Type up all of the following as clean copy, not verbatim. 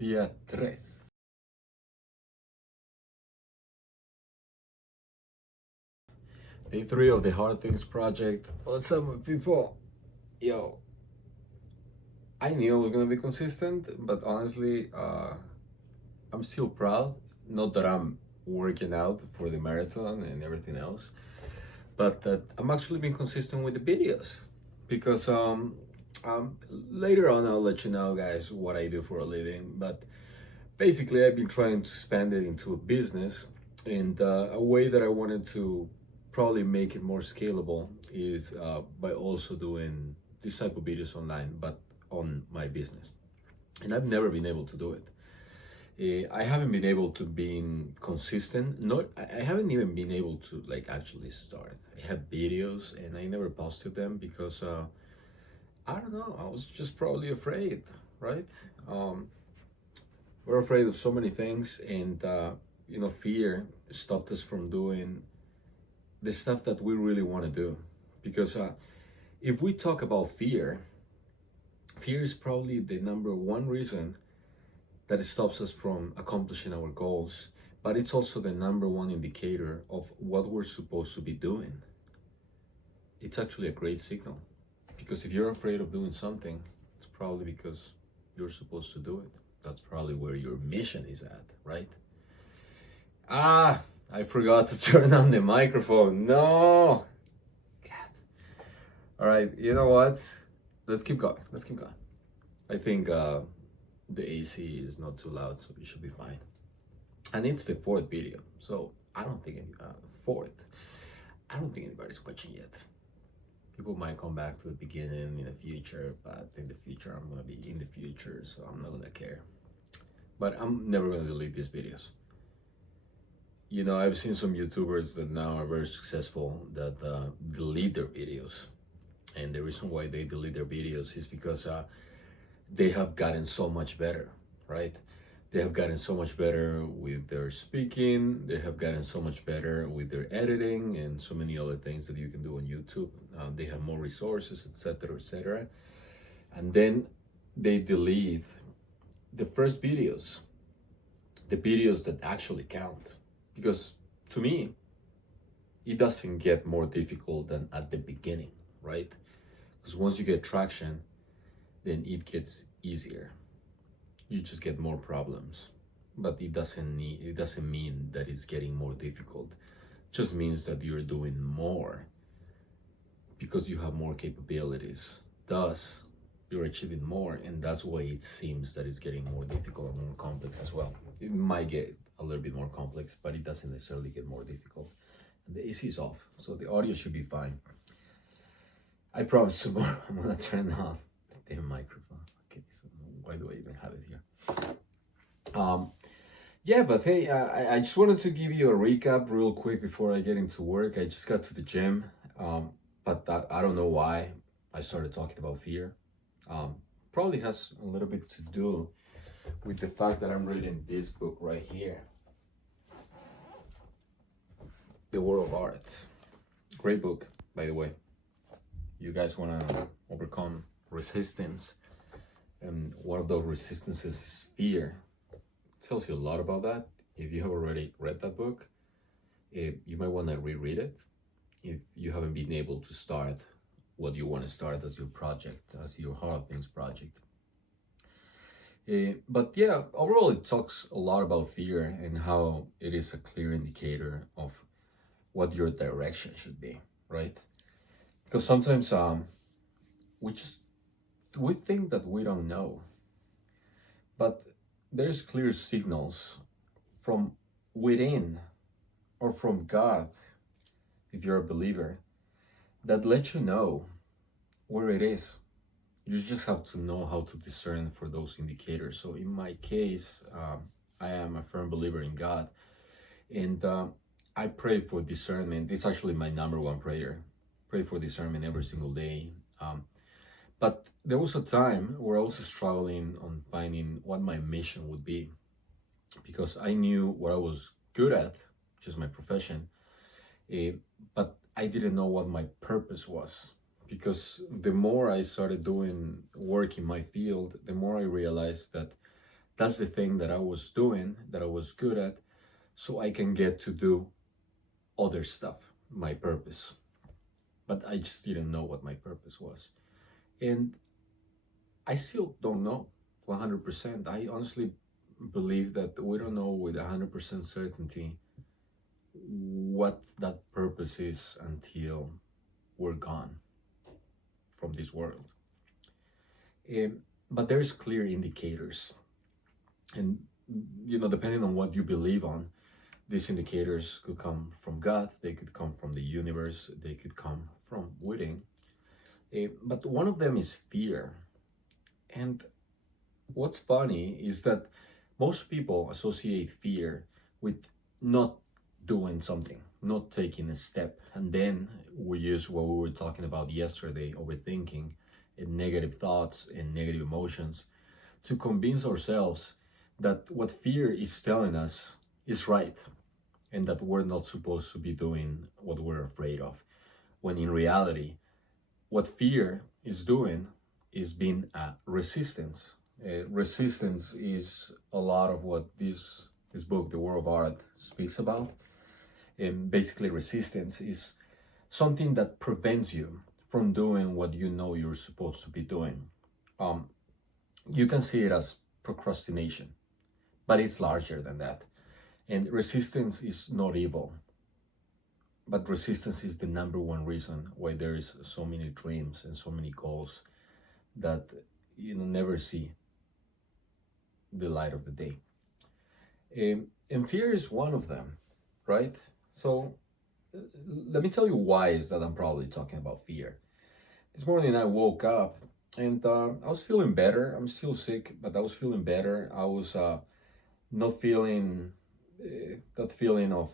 Día 3. Day 3 of the Hard Things project. What's up, my people? Yo, I knew I was gonna be consistent, but honestly, I'm still proud. Not that I'm working out for the marathon and everything else, but that I'm actually being consistent with the videos. Because later on I'll let you know, guys, what I do for a living. But basically, I've been trying to expand it into a business, and a way that I wanted to probably make it more scalable is by also doing this type of videos online, but on my business. And I've never been able to do it. I haven't been able to be consistent. Not, I haven't even been able to like actually start. I have videos and I never posted them because I don't know. I was just probably afraid, right? Um, we're afraid of so many things, and fear stopped us from doing the stuff that we really want to do. Because if we talk about fear, fear is probably the number one reason that it stops us from accomplishing our goals, but it's also the number one indicator of what we're supposed to be doing. It's actually a great signal, because if you're afraid of doing something, it's probably because you're supposed to do it. That's probably where your mission is at, right? I forgot to turn on the microphone. No. God. All right, you know what? Let's keep going. Let's keep going. I think the AC is not too loud, so we should be fine. And it's the fourth video, so I don't think fourth. I don't think anybody's watching yet. People might come back to the beginning in the future, but in the future I'm gonna be in the future, so I'm not gonna care. But I'm never gonna delete these videos. You know, I've seen some YouTubers that now are very successful that delete their videos. And the reason why they delete their videos is because they have gotten so much better, right? They have gotten so much better with their speaking, they have gotten so much better with their editing, and so many other things that you can do on YouTube. They have more resources, etc., etc. And then they delete the first videos, the videos that actually count. Because to me, it doesn't get more difficult than at the beginning, right? Because once you get traction, then it gets easier. You just get more problems. But it doesn't mean that it's getting more difficult. It just means that you're doing more because you have more capabilities. Thus, you're achieving more, and that's why it seems that it's getting more difficult and more complex as well. It might get a little bit more complex, but it doesn't necessarily get more difficult. And the AC is off, so the audio should be fine. I promise tomorrow I'm gonna turn on the damn microphone. Okay, so why do I even have it here? Yeah, but hey, I just wanted to give you a recap real quick before I get into work. I just got to the gym, but I don't know why I started talking about fear. Probably has a little bit to do with the fact that I'm reading this book right here, The World of Art. Great book, by the way. You guys want to overcome resistance, and one of those resistances is fear. It tells you a lot about that. If you have already read that book, you might want to reread it if you haven't been able to start what you want to start as your project, as your Hard Things project. But yeah, overall it talks a lot about fear and how it is a clear indicator of what your direction should be, right? Because sometimes we think that we don't know, but there's clear signals from within or from God, if you're a believer, that let you know where it is. You just have to know how to discern for those indicators. So in my case, I am a firm believer in God, and I pray for discernment. It's actually my number one prayer. Pray for discernment every single day. But there was a time where I was struggling on finding what my mission would be, because I knew what I was good at, which is my profession, but I didn't know what my purpose was. Because the more I started doing work in my field, the more I realized that That's the thing that I was doing, that I was good at, so I can get to do other stuff, my purpose. But I just didn't know what my purpose was. And I still don't know 100%. I honestly believe that we don't know with 100% certainty what that purpose is until we're gone from this world. But there's clear indicators. And, depending on what you believe on, these indicators could come from God, they could come from the universe, they could come from within. But one of them is fear. And what's funny is that most people associate fear with not doing something, not taking a step. And then we use what we were talking about yesterday, overthinking and negative thoughts and negative emotions, to convince ourselves that what fear is telling us is right and that we're not supposed to be doing what we're afraid of. When in reality, what fear is doing is being a resistance. Resistance is a lot of what this book, The World of Art, speaks about. And basically, resistance is something that prevents you from doing what you know you're supposed to be doing. You can see it as procrastination, but it's larger than that. And resistance is not evil, but resistance is the number one reason why there is so many dreams and so many goals that never see the light of the day. And fear is one of them, right? So let me tell you why is that I'm probably talking about fear. This morning I woke up and I was feeling better. I'm still sick, but I was feeling better. I was not feeling that feeling of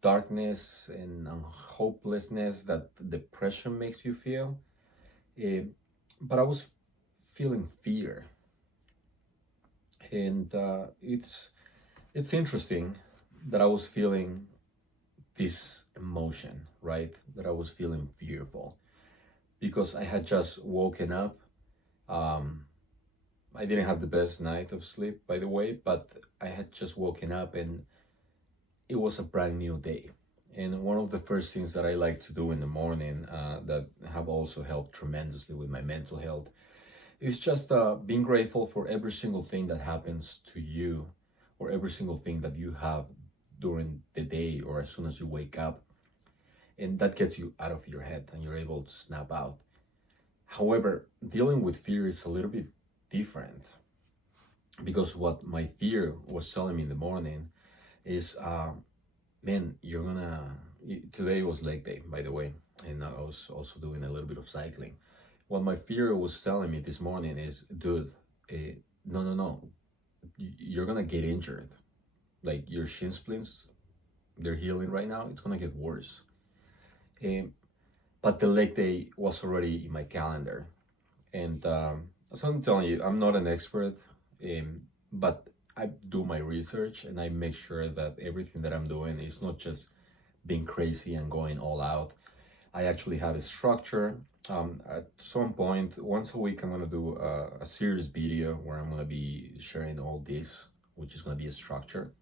darkness and hopelessness that depression makes you feel. But I was feeling fear. And it's interesting that I was feeling this emotion, right? That I was feeling fearful because I had just woken up. I didn't have the best night of sleep, by the way, but I had just woken up and it was a brand new day. And one of the first things that I like to do in the morning that have also helped tremendously with my mental health is just being grateful for every single thing that happens to you or every single thing that you have during the day or as soon as you wake up. And that gets you out of your head and you're able to snap out. However, dealing with fear is a little bit different because what my fear was telling me in the morning is, man, today was leg day, by the way, and I was also doing a little bit of cycling. What my fear was telling me this morning is, dude, no, you're gonna get injured. Like your shin splints, they're healing right now. It's gonna get worse. But the leg day was already in my calendar. And as I'm telling you, I'm not an expert, but I do my research and I make sure that everything that I'm doing is not just being crazy and going all out. I actually have a structure. At some point, once a week, I'm going to do a serious video where I'm going to be sharing all this, which is going to be a structure.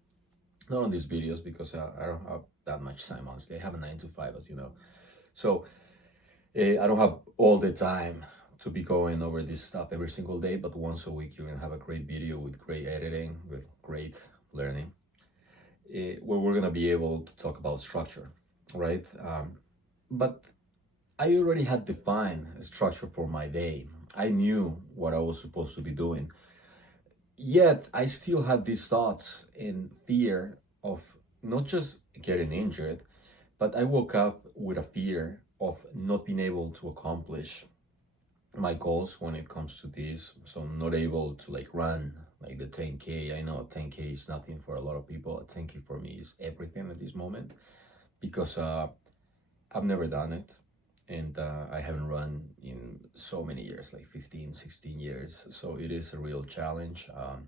Not on these videos because I don't have that much time, honestly. I have a 9 to 5, as you know. So I don't have all the time to be going over this stuff every single day, but once a week, you're going to have a great video with great editing, with great learning, where we're going to be able to talk about structure, right? But I already had defined a structure for my day. I knew what I was supposed to be doing. Yet I still had these thoughts and fear of not just getting injured, but I woke up with a fear of not being able to accomplish my goals when it comes to this. So I'm not able to run like the 10K. I know 10K is nothing for a lot of people. A 10K for me is everything at this moment because I've never done it. And I haven't run in so many years, like 15, 16 years. So it is a real challenge. I'm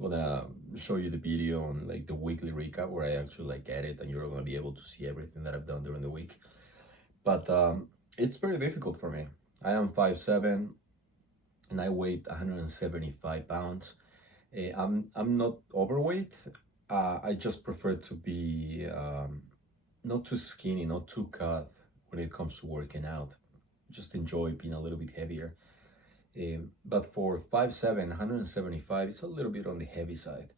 gonna show you the video on the weekly recap where I actually edit and you're gonna be able to see everything that I've done during the week. But it's very difficult for me. I am 5'7" and I weigh 175 pounds. I'm not overweight. I just prefer to be not too skinny, not too cut when it comes to working out. Just enjoy being a little bit heavier. But for 5'7", 175, it's a little bit on the heavy side.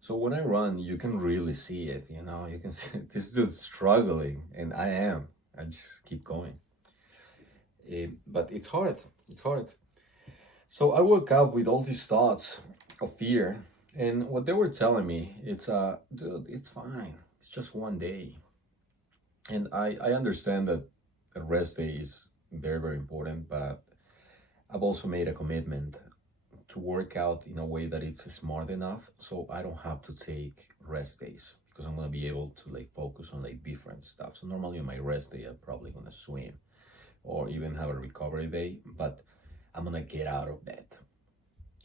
So when I run, you can really see it, you know, you can see this dude's struggling, and I am. I just keep going. But it's hard. It's hard. So I woke up with all these thoughts of fear, and what they were telling me, it's dude, it's fine. It's just one day. And I understand that a rest day is very, very important, but I've also made a commitment to work out in a way that it's smart enough so I don't have to take rest days, because I'm gonna be able to like focus on like different stuff. So normally on my rest day, I'm probably gonna swim or even have a recovery day, but I'm gonna get out of bed,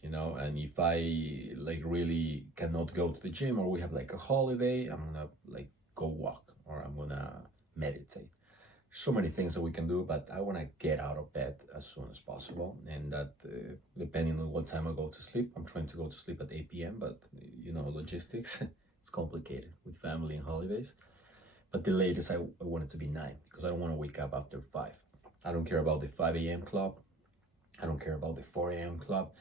you know. And if I like really cannot go to the gym, or we have like a holiday, I'm gonna like go walk, or I'm gonna meditate. So many things that we can do, but I want to get out of bed as soon as possible. And that depending on what time I go to sleep, I'm trying to go to sleep at 8 p.m., but you know, logistics, it's complicated with family and holidays. But the latest, I want it to be 9, because I don't want to wake up after 5. I don't care about the 5 a.m. club. I don't care about the 4 a.m. club.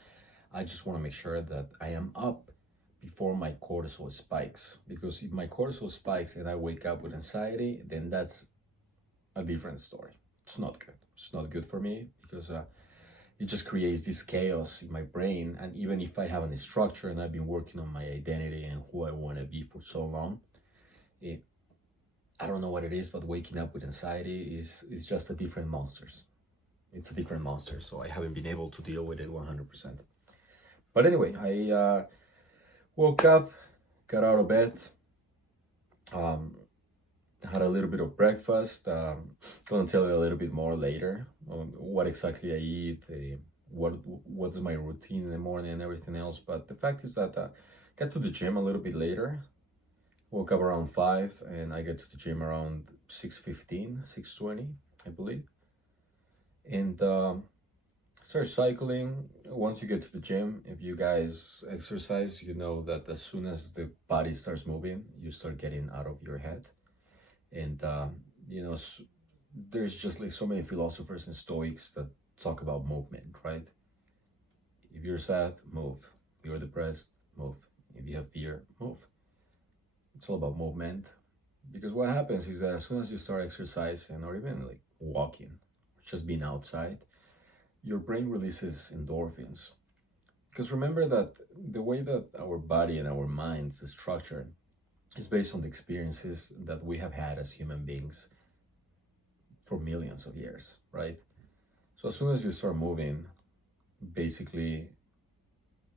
I just want to make sure that I am up before my cortisol spikes, because if my cortisol spikes and I wake up with anxiety, then that's a different story. It's not good. It's not good for me, because it just creates this chaos in my brain. And even if I have a structure and I've been working on my identity and who I want to be for so long, I don't know what it is, but waking up with anxiety is just a different monsters. It's a different monster. So I haven't been able to deal with it 100%. But anyway, I woke up, got out of bed, had a little bit of breakfast. Gonna tell you a little bit more later on what exactly I eat, what's my routine in the morning and everything else. But the fact is that got to the gym a little bit later. Woke up around 5, and I get to the gym around 6:15, 6:20, I believe. And start cycling. Once you get to the gym, if you guys exercise, you know that as soon as the body starts moving, you start getting out of your head. And you know, there's just like so many philosophers and stoics that talk about movement, right? If you're sad, move. If you're depressed, move. If you have fear, move. It's all about movement, because what happens is that as soon as you start exercising, or even like walking, just being outside, your brain releases endorphins. Because remember that the way that our body and our minds is structured is based on the experiences that we have had as human beings for millions of years, right? So as soon as you start moving, basically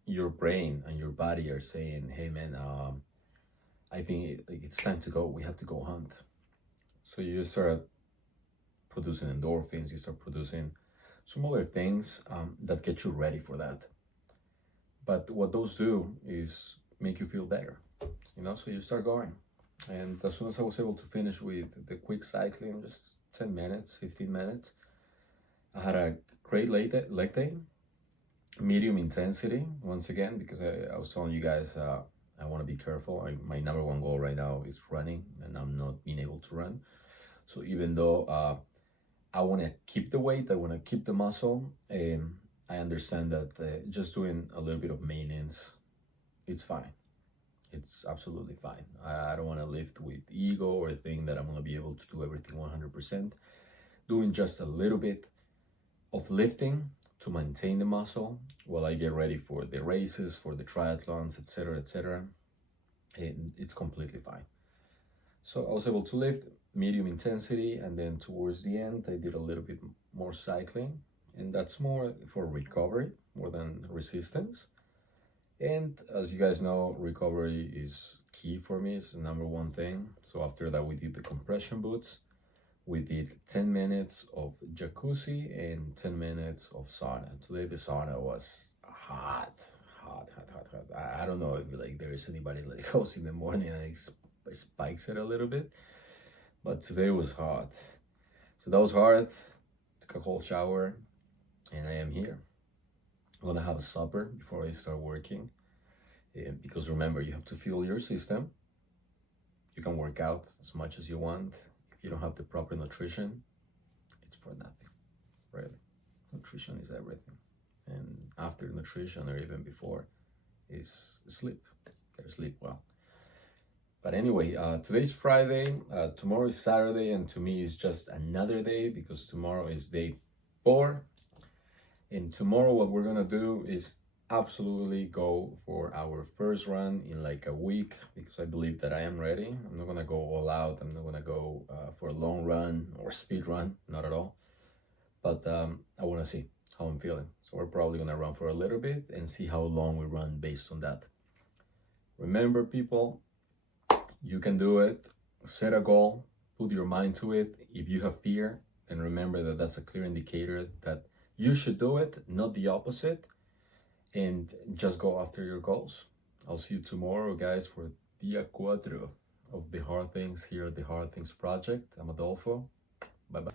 your brain and your body are saying, hey man, I think it's time to go. We have to go hunt. So you start producing endorphins, you start producing some other things that get you ready for that. But what those do is make you feel better, you know, so you start going. And as soon as I was able to finish with the quick cycling, just 10 minutes, 15 minutes, I had a great leg day, medium intensity, once again, because I was telling you guys, I want to be careful. My number one goal right now is running, and I'm not being able to run. So even though I want to keep the weight, I want to keep the muscle, I understand that just doing a little bit of maintenance, it's fine. It's absolutely fine. I don't want to lift with ego or think that I'm going to be able to do everything 100%. Doing just a little bit of lifting to maintain the muscle while I get ready for the races, for the triathlons, etc., etc. It's completely fine. So I was able to lift medium intensity, and then towards the end, I did a little bit more cycling, and that's more for recovery more than resistance. And as you guys know, recovery is key for me. It's the number one thing. So after that, we did the compression boots. We did 10 minutes of jacuzzi and 10 minutes of sauna. Today the sauna was hot. I don't know if like there is anybody that goes in the morning and spikes it a little bit, but today was hot. So that was hard. Took a cold shower, and I am here. I'm gonna have a supper before I start working, Because remember, you have to fuel your system. You can work out as much as you want. If you don't have the proper nutrition, it's for nothing, really. Nutrition is everything. And after nutrition, or even before, is sleep. Gotta sleep well. But anyway, today's Friday, tomorrow is Saturday, and to me it's just another day because tomorrow is day 4. And tomorrow what we're gonna do is absolutely go for our first run in like a week, because I believe that I am ready. I'm not gonna go all out. I'm not gonna go for a long run or speed run, not at all. But I wanna see how I'm feeling. So we're probably gonna run for a little bit and see how long we run based on that. Remember, people, you can do it. Set a goal, put your mind to it. If you have fear, then remember that that's a clear indicator that you should do it, not the opposite. And just go after your goals. I'll see you tomorrow, guys, for Dia 4 of the Hard Things here at the Hard Things Project. I'm Adolfo.